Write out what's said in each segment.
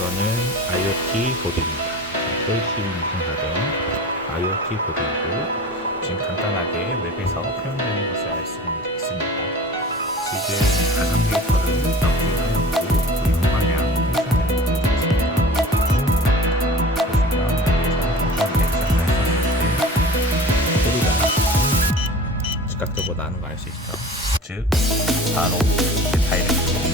이거는 IoT 보드입니다. KC 무슨사든 IoT 보드이고 지금 간단하게 웹에서 표현되는 것을 알 수 있습니다. 지금 가상 데이터를 소리가 즉각적으로 나는 거 알 수 있죠. 즉 바로 다이렉트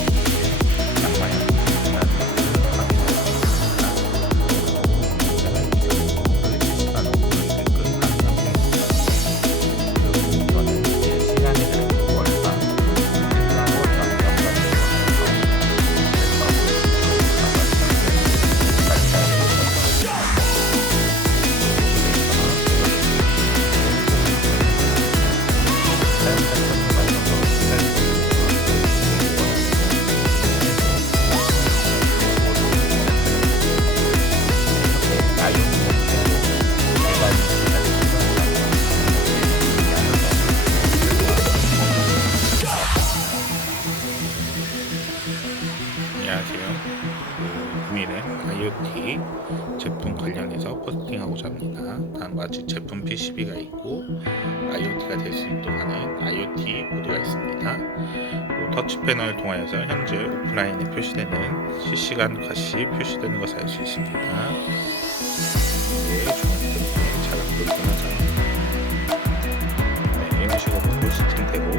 안녕하세요. 그 구미는 IoT 제품 관련해서 포스팅하고자 합니다. 다음과 같이 제품 PCB가 있고 IoT가 될 수 있도록 하는 IoT 보드가 있습니다. 그리고 터치 패널을 통하여서 현재 오프라인에 표시되는 실시간 값이 표시되는 것을 알 수 있습니다. 이게 중앙 때문에 잘안 보이긴 하죠. 네, 이런 식으로 포스팅되고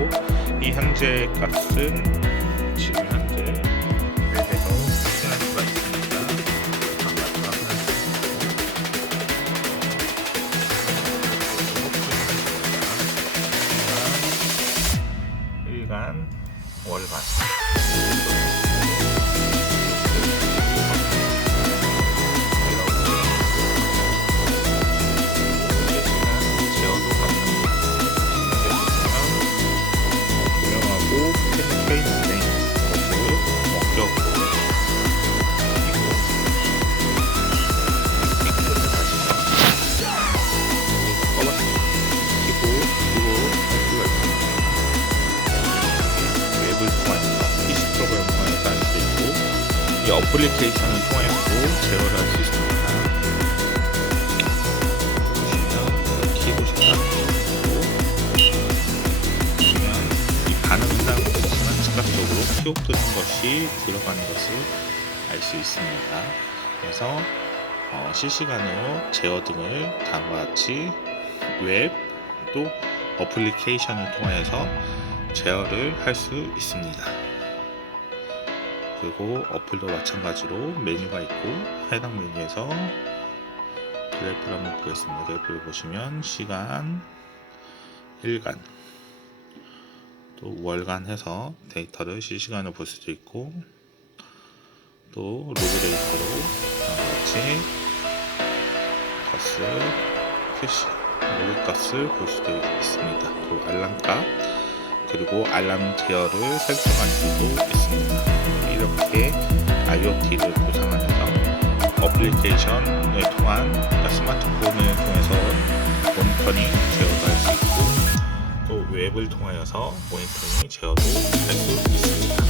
이 현재 값은 지금 8일간 월봤습니다. 이 어플리케이션을 통해서도 제어를 할 수 있습니다. 보시면 있고 보시면 이 없지만 즉각적으로 키옥 뜨는 것이 들어가는 것을 알 수 있습니다. 그래서 어, 실시간으로 제어 등을 다음과 같이 웹 또 어플리케이션을 통해서 제어를 할 수 있습니다. 그리고 어플도 마찬가지로 메뉴가 있고 해당 메뉴에서 그래프를 한번 보겠습니다. 그래프를 보시면 시간, 일간, 또 월간 해서 데이터를 실시간으로 볼 수도 있고 또 로그 데이터로 같이 값을 표시 로그 값을 볼 수도 있습니다. 그리고 알람 값 그리고 알람 제어를 설정할 수도 있습니다. 이렇게 IoT를 구상하면서 어플리케이션을 통한 그러니까 스마트폰을 통해서 모니터링 제어도 할 수 있고 또 웹을 통하여서 모니터링 제어도 할 수 있습니다.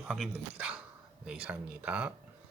확인됩니다. 네, 이상입니다.